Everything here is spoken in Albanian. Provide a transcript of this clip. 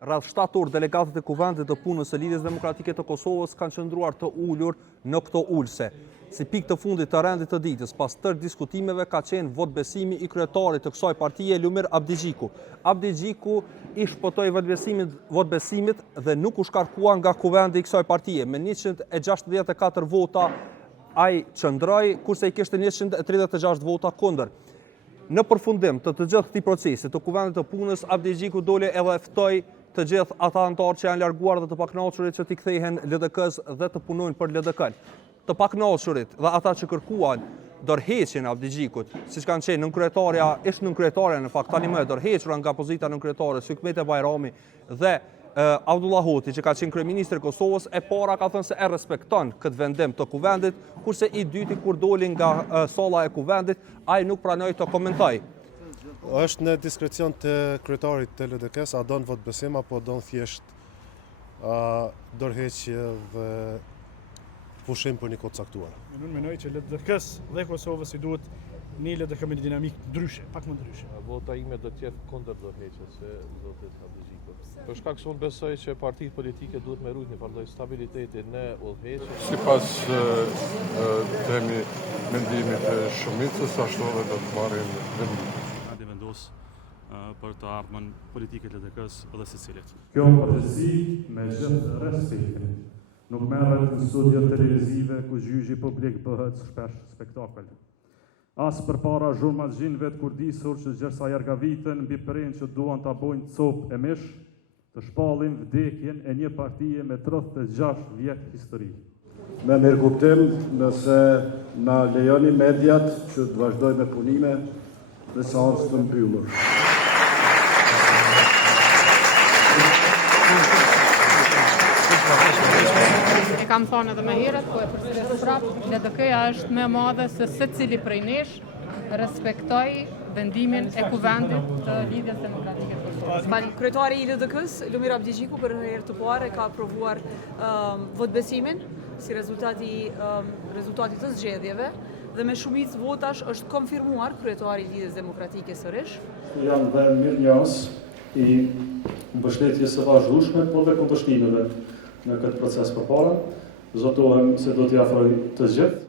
rreth 7 orë delegatët e Kuvendit të punës së Lidhjes Demokratike të Kosovës kanë qëndruar të ulur në këto ulse. Si pikë të fundit të rendit të ditës, pas tërë diskutimeve ka qenë votbesimi i kryetarit të kësaj partie, Lumir Abdigjiku. Abdigjiku i shpëtoi votbesimit dhe nuk u shkarkua nga kuvendi i kësaj partie. Me 164 vota ai qëndroi, kurse i kishte 136 vota kundër. Në përfundim të gjithë këtij procesi të kuvendit të punës, Abdigjiku dole edhe ftoi të gjithë ata anëtarë që janë larguar dhe të pakënaqësurit që t'i kthehen LDK-s dhe të punojnë për LDK-n. Të pakënaqësurit dhe ata që kërkuan dorëheqjen e Abdigjikut, siç kanë qenë ish nënkryetaria në fakt tani më e dorëhequra nga pozita nënkryetare Sykmete Bajrami dhe Abdullah Hoti, që ka qenë kryeministri i Kosovës, e para ka thënë se e respekton këtë vendim të kuvendit, kurse i dyti kur doli nga salla e kuvendit, ai nuk pranoi të komentojë. Është në diskrecion të kryetarit të LDK-s, a don votbesim apo don thjesht dorëheqje dhe pushim për një kohë të caktuar. Unë mendoj që LDK-s dhe Kosovës i duhet një LDK me një dinamik ndryshe, pak më ndryshe. Vota ime do të jetë kundër dorëheqjes së zotit Abdigjikut. Për shkak se unë besoj që partitë politike duhet me rujtë një farë stabiliteti në udhëheqje. Sipas mendimit të shumicës, ashtu edhe do të marrin vendim. Vendos për të ardhmen politike të LDK-s dhe secilit. Kjo përgjithësi me gjithë respektin. Nuk merret në studio televizive ku gjyqi publik bëhet shpesh spektakël. As përpara zhurmatëzhinëve të kurdisur që gjersa jargavitën mbi përrin që duan ta bojnë copë e mish, të shpallin vdekjen e një partie me 36 vjet histori. Me mirëkuptim, nëse na lejoni mediat që të vazhdojmë me punime në seancë të mbyllur. E kam thonë edhe më herët, po e përsëris prapë, LDK-ja është më e madhe se secili prej nesh respektoi vendimin e kuvendit të Lidhjes Demokratike të Kosovës. Kryetari i LDK-s, Lumir Abdigjiku, për herë të parë ka aprovuar votbesimin si rezultati të zgjedhjeve dhe me shumicë votash është konfirmuar kryetari i Lidhjes Demokratike sërish. Janë dhe mirënjohës i mbështetjes së vazhdueshme, por dhe kundërshtimeve në këtë proces përpara. Zotohem se do t'i afroj të gjithë.